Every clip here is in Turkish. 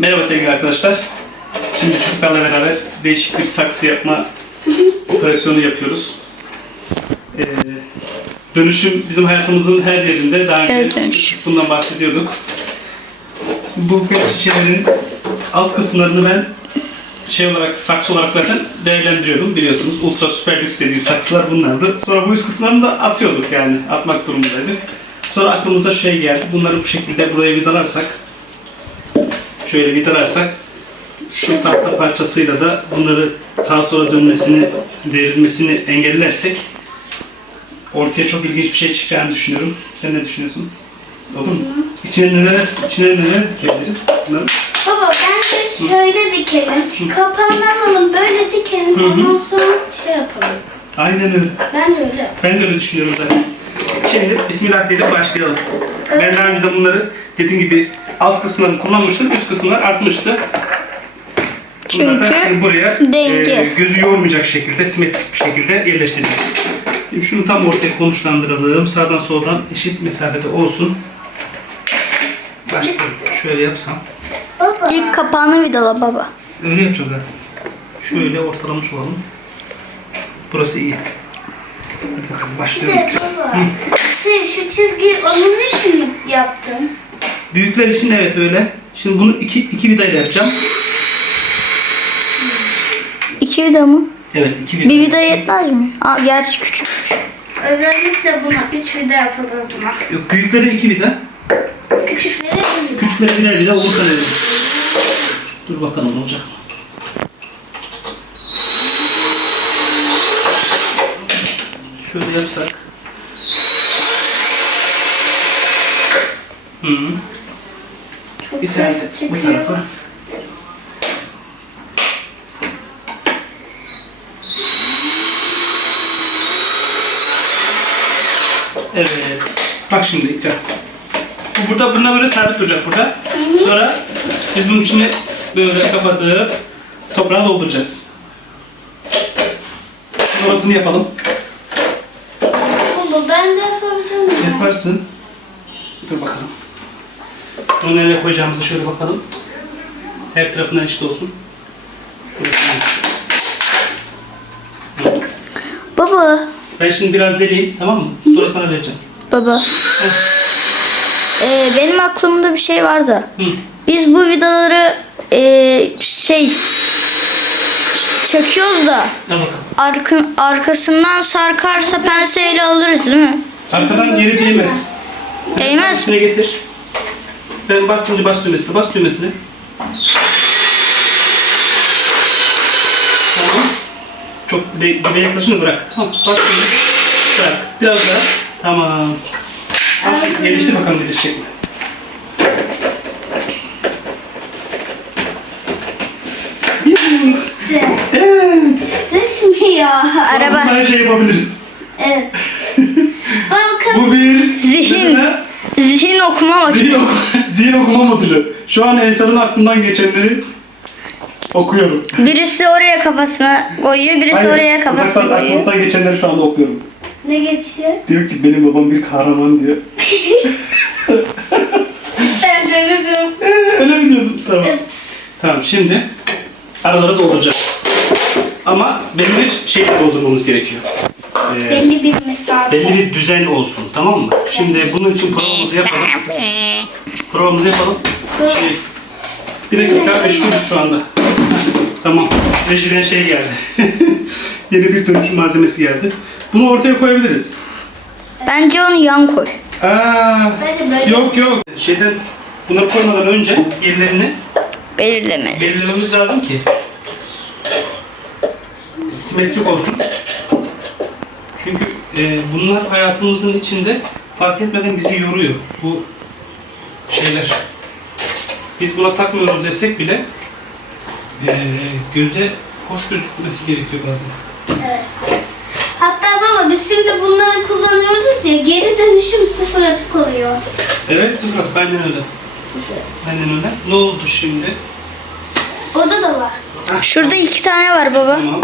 Merhaba sevgili arkadaşlar. Şimdi çocuklarla beraber değişik bir saksı yapma operasyonu yapıyoruz. Ee, dönüşüm bizim hayatımızın her yerinde. Daha önce Evet, dönüşüm. bundan bahsediyorduk. Şimdi bu pet şişelerin alt kısımlarını ben şey olarak, saksı olarak zaten değerlendiriyordum biliyorsunuz. Ultra süper lüks dediğim saksılar bunlardı. Sonra bu üst kısımlarını da atıyorduk yani atmak durumundaydık. Sonra aklımıza şey geldi. Bunları bu şekilde buraya vidalarsak şöyle vidalarsak şu tahta parçasıyla da bunları sağa sola dönmesini, devrilmesini engellersek ortaya çok ilginç bir şey çıkacağını düşünüyorum. Sen ne düşünüyorsun? Olur mu? İçine neler, içine neler dikebiliriz? Bunları? Baba bence şöyle dikelim. Kapağını alalım böyle dikelim. Ondan sonra şey yapalım. Aynen öyle. Bence öyle. Ben de öyle düşünüyorum zaten. Şimdi Bismillah diyelim başlayalım. Ben daha önce de bunları dediğim gibi alt kısımlarını kullanmıştım, üst kısımlar artmıştı. Bunları da Çünkü şimdi buraya denge. e, gözü yormayacak şekilde, simetrik bir şekilde yerleştireceğiz. Şimdi şunu tam ortaya konuşlandıralım. Sağdan soldan eşit mesafede olsun. Başlayalım. Şöyle yapsam. Baba. ilk kapağını vidala baba. Öyle yapacağım zaten. Şöyle ortalamış olalım. Burası iyi. Hadi bakalım başlıyorum. Şey, şu çizgiyi onun için mi yaptın? Büyükler için evet öyle. Şimdi bunu iki, iki vidayla yapacağım. İki vida mı? Evet iki vida. Bir vida yetmez mi? Aa, gerçi küçük. Özellikle buna. Üç vida yapılır buna. Yok büyüklere iki vida. Küçükleri bir vida. Küçüklere birer vida olursa dedim. Dur bakalım ne olacak. Şöyle yapsak. Hı. Çok Bir ses bu tarafa. Evet. Bak şimdi İkra. Bu burada bununla böyle sabit duracak burada. Sonra biz bunun içine böyle kapatıp toprağı dolduracağız. Sonrasını yapalım. Baba ben de soracağım ya. Yaparsın. Dur bakalım. Bunu nereye koyacağımızı şöyle bakalım. Her tarafından eşit olsun. Baba. Ben şimdi biraz deleyim tamam mı? Sonra sana vereceğim. Baba. Ee, benim aklımda bir şey vardı. Hı. Biz bu vidaları ee, şey çekiyoruz da Al bakalım. arka, arkasından sarkarsa penseyle alırız değil mi? Arkadan geri değmez. Değmez. Üstüne getir. Ben bastınca bas düğmesine. Bas düğmesine. Tamam. Çok be- dibe yaklaşınca bırak. Tamam. Bas düğmesine. Bırak. Biraz daha. Tamam. Şu- Geliştir bakalım gelişecek mi? İşte. Evet. Düşmüyor. Araba. Her şey yapabiliriz. Evet. Bakın. Bu bir Zihin. mesela Zihin okuma bak. zihin, oku zihin okuma modülü. Şu an Ensar'ın aklından geçenleri okuyorum. Birisi oraya kafasına koyuyor, birisi Hayır, oraya kafasına uzaktan koyuyor. aklımızdan geçenleri şu anda okuyorum. Ne geçiyor? Diyor ki benim babam bir kahraman diyor. Ben de dedim. Ee, Öyle mi diyordun? Tamam. Evet. Tamam şimdi araları dolduracağız. Ama belli bir şey doldurmamız gerekiyor. Ee, Belli bir mesafe. belli bir düzen olsun tamam mı? Şimdi bunun için provamızı yapalım. Provamızı yapalım. Şey, bir dakika meşgulüz şu anda. Tamam. Rejiden şey geldi. Yeni bir dönüşüm malzemesi geldi. Bunu ortaya koyabiliriz. Bence onu yan koy. Aa, Bence böyle. yok yok. Şeyden bunları koymadan önce yerlerini Belirlemeli. belirlememiz lazım ki simetrik olsun. E, bunlar hayatımızın içinde fark etmeden bizi yoruyor. Bu şeyler. Biz buna takmıyoruz desek bile e, göze hoş gözükmesi gerekiyor bazen. Evet. Hatta baba biz şimdi bunları kullanıyoruz ya geri dönüşüm sıfır atık oluyor. Evet sıfır atık aynen öyle. Sıfır. Aynen öyle. Ne oldu şimdi? Orada da var. Şurada iki tane var baba. Tamam.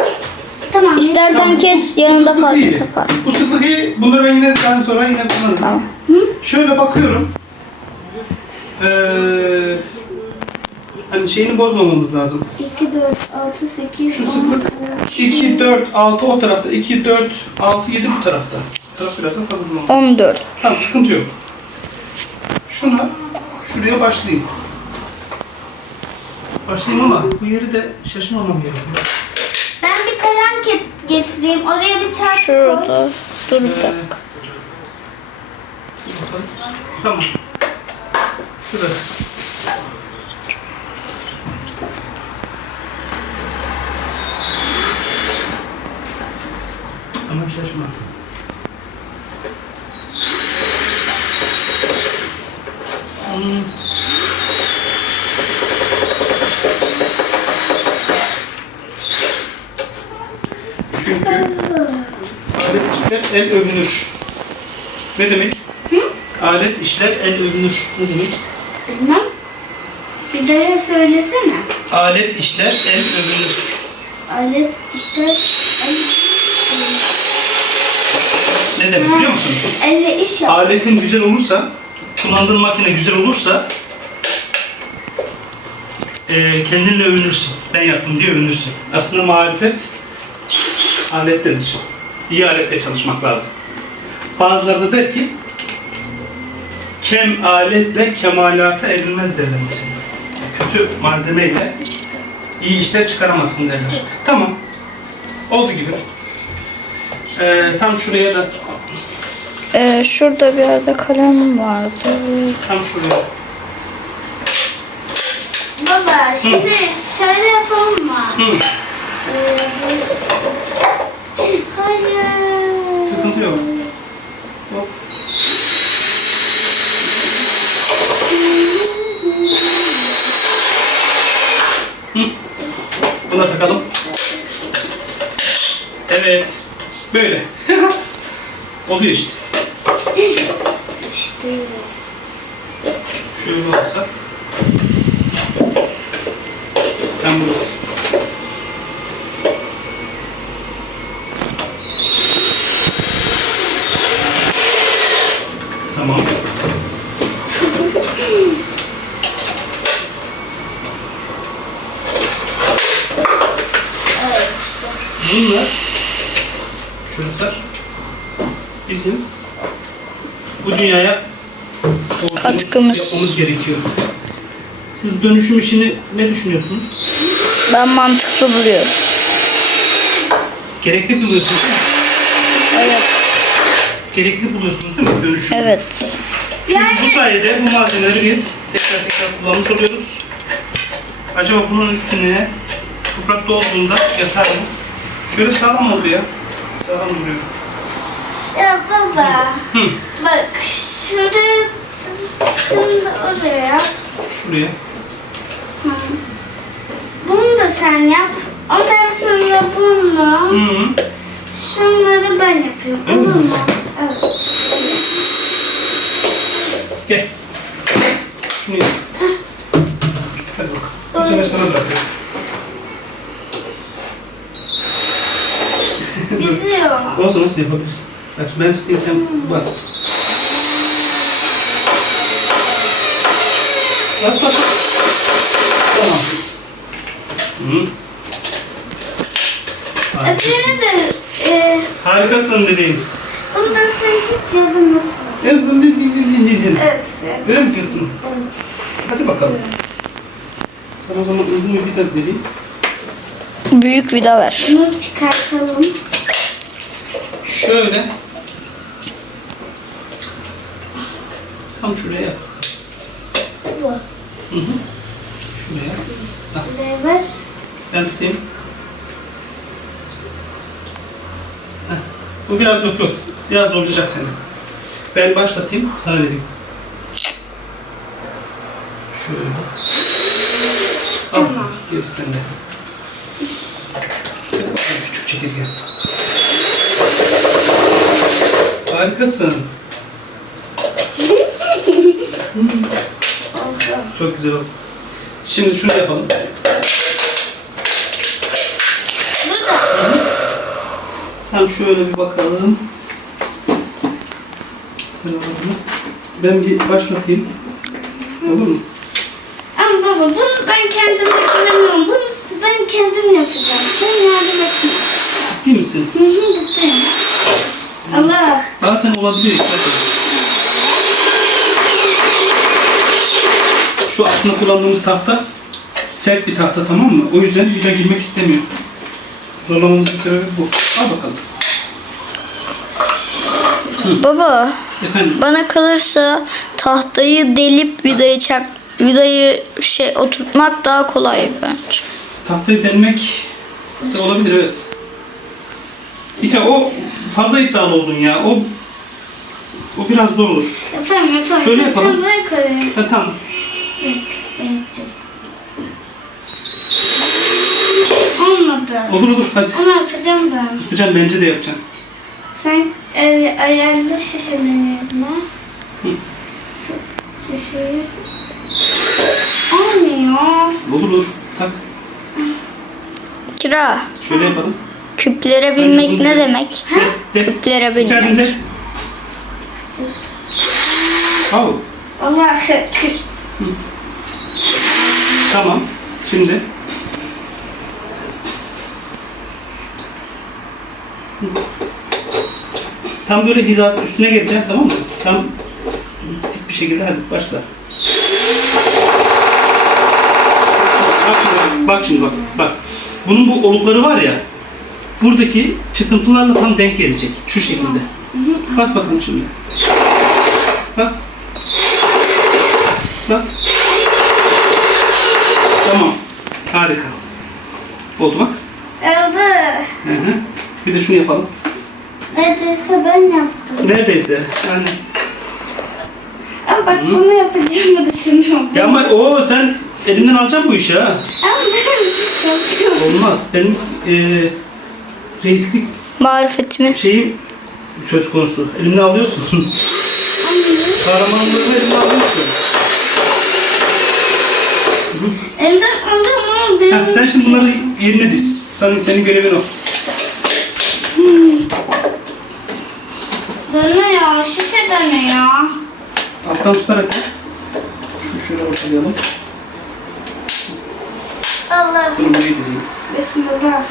Tamam. İstersen Tamam, kes, bu yanında sıklık parça iyi. kapar. Bu sıklık iyi. Bunları ben yine daha sonra yine kullanırım. Tamam. Şöyle bakıyorum. Ee, Hani şeyini bozmamamız lazım. 2, 4, 6, 8, Şu sıklık 2, 4, 6 o tarafta. 2, 4, 6, 7 bu tarafta. Bu taraf biraz da fazla bulamadım. 14. Tamam sıkıntı yok. Şuna, şuraya başlayayım. Başlayayım ama bu yeri de şaşırmamam gerekiyor. Kalem getireyim. Oraya bir çarpı koy. Şurada. Dur bir dakika. Tamam. Şurası. Ama şaşma. Hmm. Çünkü alet işler el övünür. Ne demek? Alet işler el övünür. Ne demek? Bilmem. Bir daha söylesene. Alet işler el övünür. Alet işler Ne demek biliyor musun? elle iş yap. Aletin güzel olursa, kullandığın makine güzel olursa eee kendinle övünürsün. Ben yaptım diye övünürsün. Aslında marifet alettedir. İyi aletle çalışmak lazım. Bazıları da der ki kem aletle kemalata erilmez derler mesela. Kötü malzemeyle iyi işler çıkaramazsın derler. Tamam. Oldu gibi. Eee, tam şuraya da Ee, şurada bir yerde kalem vardı. tam şuraya Baba şimdi şöyle yapalım mı? Hı. Ee, Hayır. Sıkıntı yok. Hop. Hı. Buna takalım. Evet. Böyle. Oluyor işte. İşte. Şöyle olsa. Tam burası. Tamam. Evet işte. Bunlar çocuklar bizim bu dünyaya Katkımız. yapmamız gerekiyor. Siz bu dönüşüm işini ne düşünüyorsunuz? Ben mantıklı buluyorum. Gerekli buluyorsunuz değil mi? Evet. Gerekli buluyorsunuz değil mi dönüşüm? Evet. Çünkü bu sayede bu malzemeleri biz tekrar tekrar kullanmış oluyoruz. Acaba bunun üstüne toprak dolduğunda yatar mı? Şöyle sağlam oldu ya. Sağlam duruyor. Ya baba. Hı, Bak şuraya şimdi oraya. şuraya. Hı. Bunu da sen yap. Ondan sonra bunu. Hı. Şunları ben yapıyorum. Öyle Olur mu? Evet. Gel. Şunu yap. Hadi bakalım. Bu sefer sana bırakıyorum. Gidiyor. Olsun nasıl yapabilirsin? Bak ben tutayım sen bas. Bas bas. Tamam. Hı. Harikasın. Öbürü de e, Harikasın bebeğim. bunu da sen hiç yardım etme. Evet, din din din din din. Evet. sen- Öyle mi diyorsun? Evet. Hadi bakalım. Sana o zaman uzun bir vida vereyim. Büyük vida ver. Bunu çıkartalım. Şöyle. Tam şuraya yap. Bu. Hı hı. Şuraya. Buraya ver. Ben tutayım. Heh. Bu biraz yok yok. Biraz zorlayacak seni. Ben başlatayım, sana vereyim. Şöyle. Al, Tamam. gerisi sende. Küçük çekirge. Harikasın. Oldu. Çok güzel oldu. Şimdi şunu yapalım. Burada. Tam şöyle bir bakalım. Sıralarını. Ben bir başlatayım. Olur mu? Ama baba bunu ben kendim yapamıyorum. Bunu ben kendim yapacağım. Sen yardım etme. Değil misin? Hı hı, değil. Allah. Bazen olabiliyor. Bazen. Şu altında kullandığımız tahta sert bir tahta tamam mı? O yüzden vida girmek istemiyor. Zorlamamızın sebebi bu. Al bakalım. Baba Efendim. bana kalırsa tahtayı delip vidayı çak vidayı şey oturtmak daha kolay bence. Tahtayı delmek de olabilir evet. İşte o fazla iddialı oldun ya. O o biraz zor olur. Efendim efendim. Şöyle yapalım. Ha, tamam. Ben yapacağım. Olmadı. Olur olur hadi. Ama yapacağım ben. Yapacağım bence de yapacağım. Sen e, ayarlı şişelerin yerine. Hı. Şişeyi. Olmuyor. Olur olur. Tak. Kira Şöyle yapalım. küplere binmek ne demek? De, de. Küplere binmek. de. Al. Allah. Tamam. Şimdi. Tam böyle hizası üstüne geleceksin tamam mı? Tam dik bir şekilde hadi başla. Bak şimdi, bak şimdi bak. Bak. Bunun bu olukları var ya. Buradaki çıkıntılarla tam denk gelecek. Şu şekilde. Bas bakalım şimdi. Bas. Bas. Tamam. Harika. Oldu bak. Oldu. Hı hı. Bir de şunu yapalım. Neredeyse ben yaptım. Neredeyse. Yani. Ama bak bunu yapacağımı düşünüyorum. Ya ama o sen elimden alacaksın bu işi ha. Ama ben yapıyorum. Olmaz. Benim eee reislik Marifetimi. şeyim söz konusu. Elimden alıyorsun. Kahramanlığını elimden alıyorsun. Elden aldım ama benim... Heh, sen şimdi bunları yerine diz. Senin, senin görevin o. Dönüyor, şişe dönüyor. Alttan tutarak yap. Şunu şöyle ortalayalım. Allah. Bunu buraya dizeyim. Bismillah.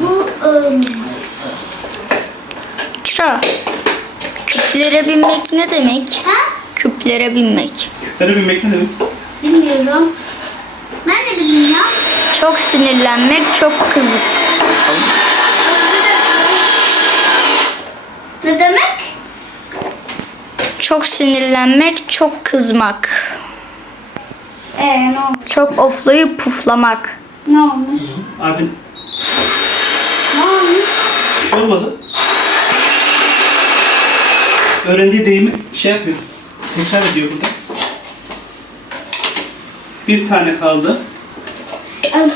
Bu ım, Kira küplere binmek ne demek? ha? Küplere binmek. Küplere binmek ne demek? Bilmiyorum. Ben de bilmiyorum. Çok sinirlenmek, çok kızık. Ne demek? Çok sinirlenmek, çok kızmak. Ee ne olmuş? Çok oflayıp puflamak. Ne olmuş? Artık Ne olmuş? bir şey olmadı. Öğrendiği deyimi şey yapıyor. Tekrar ediyor burada. Bir tane kaldı.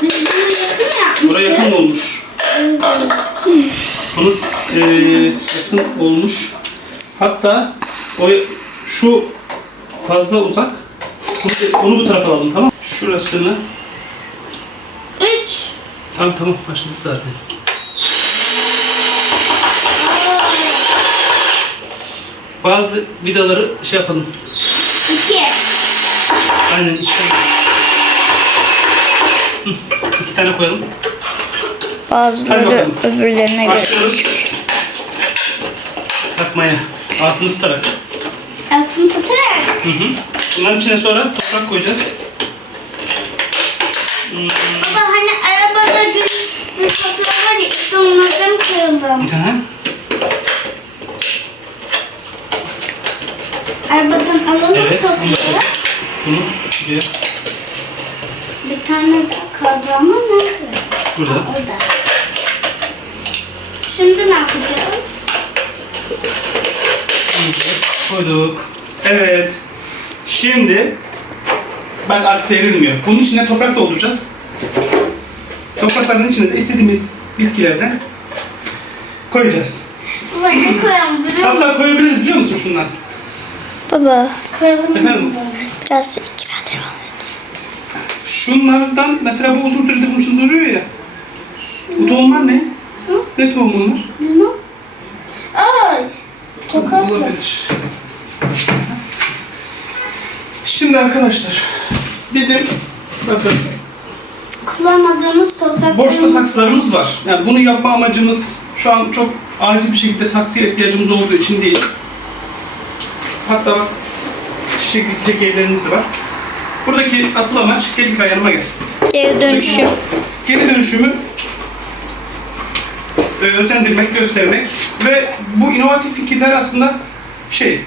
Biz bunu yakın yapmışız. Buraya yakın olmuş. Bunu eee yakın olmuş. Hatta o şu fazla uzak. Bunu, bunu bu tarafa alalım tamam? Şurasını. Üç. Tamam tamam başladı zaten. Bazı vidaları şey yapalım. İki. Aynen iki tane. Hı, iki tane koyalım. Hadi Bazıları bakalım. öbürlerine göre. Başlıyoruz. Takmaya. Altını tutarak. Altını tutarak. Hı hı. Bunların içine sonra toprak koyacağız. Hmm, Baba hani arabada gül bir toprağı var ya işte onlardan koyalım. Hı hı. Arabadan alalım Evet. Bunu, buraya, Bir tane daha kaldı ama nerede? burada. Orada. Şimdi ne yapacağız? Koyduk. Evet. Şimdi bak artık devrilmiyor. Bunun içine toprak dolduracağız. Toprakların içine de istediğimiz bitkilerden koyacağız. Baba ne koyalım biliyor musun? Hatta koyabiliriz biliyor musun şundan? Baba Efendim? biraz ikra devam et. Şunlardan mesela bu uzun süredir bunun içinde duruyor ya. Bu tohumlar ne? Hı? Ne tohum bunlar? Bilmem. Ay. Çok az. Olabilir. Şimdi arkadaşlar bizim bakın Kullanmadığımız toprak. boşta saksılarımız var. Yani bunu yapma amacımız şu an çok acil bir şekilde saksıya ihtiyacımız olduğu için değil. Hatta bak çiçek dikecek yerlerimiz de var. Buradaki asıl amaç gel İkra yanıma gel. Geri dönüşüm. Geri dönüşümü e, özendirmek, göstermek ve bu inovatif fikirler aslında şey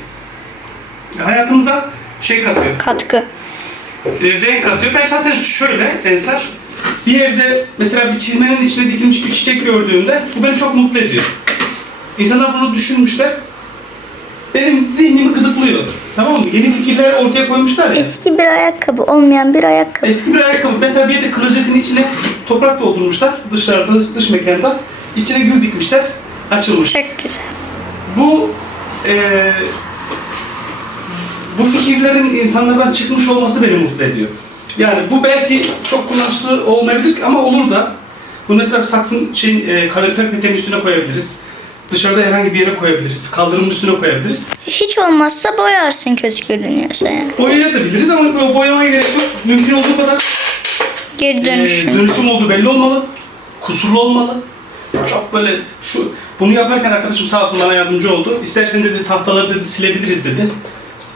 hayatımıza şey katıyor. Katkı. e, renk katıyor. Ben şahsen şöyle Ensar, bir yerde mesela bir çizmenin içine dikilmiş bir çiçek gördüğümde bu beni çok mutlu ediyor. İnsanlar bunu düşünmüşler. Benim zihnimi gıdıklıyor. Tamam mı? Yeni fikirler ortaya koymuşlar ya. Eski bir ayakkabı olmayan bir ayakkabı. Eski bir ayakkabı. Mesela bir yerde klozetin içine toprak doldurmuşlar. Dışarıda, dış mekanda. İçine gül dikmişler. Açılmış. Çok güzel. Bu eee bu fikirlerin insanlardan çıkmış olması beni mutlu ediyor. Yani bu belki çok kullanışlı olmayabilir ama olur da. Bu mesela bir saksın şeyin e, kalorifer üstüne koyabiliriz. Dışarıda herhangi bir yere koyabiliriz. Kaldırımın üstüne koyabiliriz. Hiç olmazsa boyarsın kötü görünüyorsa yani. Boyayabiliriz ama bu boyamaya gerek yok. Mümkün olduğu kadar Geri e, dönüşüm. dönüşüm olduğu belli olmalı. Kusurlu olmalı. Çok böyle şu bunu yaparken arkadaşım sağ olsun bana yardımcı oldu. İstersen dedi tahtaları dedi silebiliriz dedi.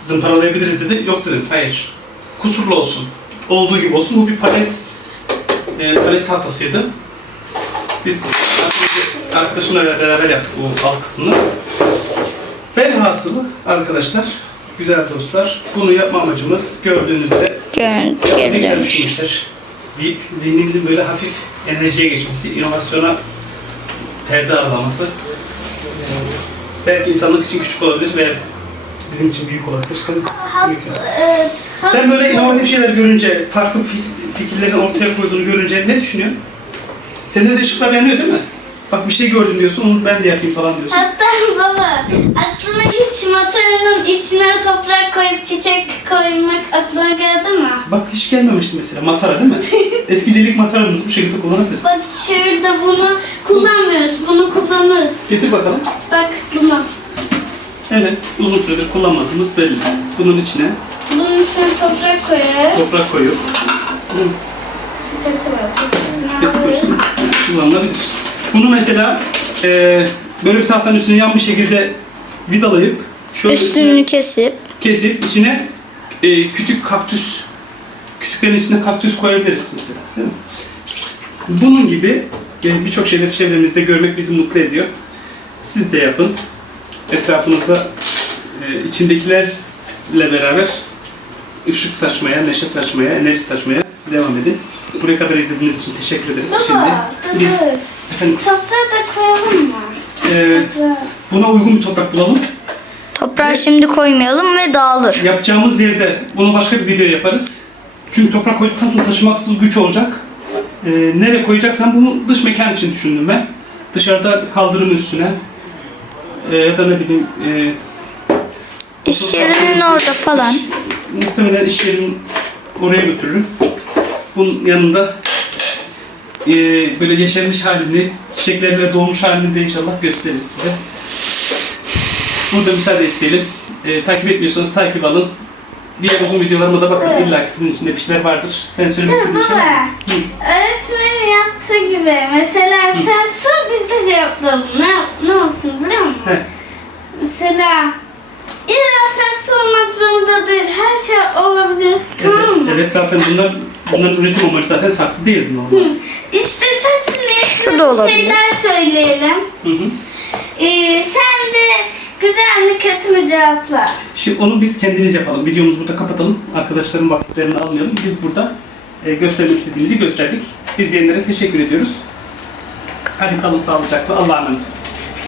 Zımparalayabiliriz dedi. Yok dedim. Hayır. Kusurlu olsun. Olduğu gibi olsun. Bu bir palet e, palet tahtasıydı. Biz arkadaşımla beraber yaptık bu alt kısmını. Velhasılı arkadaşlar, güzel dostlar, bunu yapma amacımız gördüğünüzde dönüşüm. düşünmüşler deyip zihnimizin böyle hafif enerjiye geçmesi, inovasyona perde aralaması. Belki insanlık için küçük olabilir ve bizim için büyük olabilir. Sen, büyük. evet. Sen böyle inovatif şeyler görünce, farklı fik- fikirlerin ortaya koyduğunu görünce ne düşünüyorsun? Sende de ışıklar yanıyor değil mi? Bak bir şey gördüm diyorsun, onu ben de yapayım falan diyorsun. Hatta baba aklına hiç matarının içine toprak koyup çiçek koymak aklına geldi mi? Bak hiç gelmemişti mesela matara değil mi? Eski delik mataramız bu şekilde kullanabiliriz. Bak şurada bunu kullanmıyoruz. Bunu kullanırız. Getir bakalım. Bak bunu. Evet, uzun süredir kullanmadığımız belli. Bunun içine Bunun içine toprak koyarız. toprak koyup Kötü var. dursun. kullanılabilir. Bunu mesela eee böyle bir tahtanın üstüne yanmış şekilde vidalayıp şöyle Üstünü kesip kesip içine eee, kütük kaktüs kütüklerin içine kaktüs koyabiliriz mesela. Değil mi? Bunun gibi e, birçok şeyleri çevremizde görmek bizi mutlu ediyor. Siz de yapın. Etrafınızda e, içindekilerle beraber ışık saçmaya, neşe saçmaya, enerji saçmaya devam edin. Buraya kadar izlediğiniz için teşekkür ederiz. Baba, Şimdi biz dur. efendim, Toprağı da koyalım mı? e, buna uygun bir toprak bulalım. toprağı şimdi koymayalım ve dağılır. Yapacağımız yerde bunu başka bir video yaparız. Çünkü toprak koyduktan sonra taşıması güç olacak. Ee, nereye koyacaksan bunu dış mekan için düşündüm ben. Dışarıda kaldırım üstüne ee, ya da ne bileyim e, İş yerinin orada falan. muhtemelen iş yerim oraya götürürüm. Bunun yanında e, böyle yeşermiş halini, çiçeklerle dolmuş halini de inşallah gösteririz size. Burada müsaade isteyelim. E, takip etmiyorsanız takip alın. Diğer uzun videolarıma da bakın. Evet. İlla ki sizin için de bir şeyler vardır. Sen söylemek istediğin şey var. Hı. Öğretmenin yaptığı gibi. Mesela sen sor biz de cevaplayalım. Ne, ne olsun biliyor musun? He. Mesela illa saksı olmak zorunda değil. Her şey olabilir. Tamam Evet, mı? evet zaten bunlar bunların üretim amacı zaten saksı değil normal. İşte saksının Şu da olabilir. şeyler söyleyelim. Hı hı. Ee, sen de güzel mi kötü mü cevapla. Şimdi onu biz kendimiz yapalım. Videomuzu burada kapatalım. Arkadaşların vakitlerini almayalım. Biz burada e, göstermek istediğimizi gösterdik. İzleyenlere teşekkür ediyoruz. Hadi kalın sağlıcakla. Allah'a emanet olun.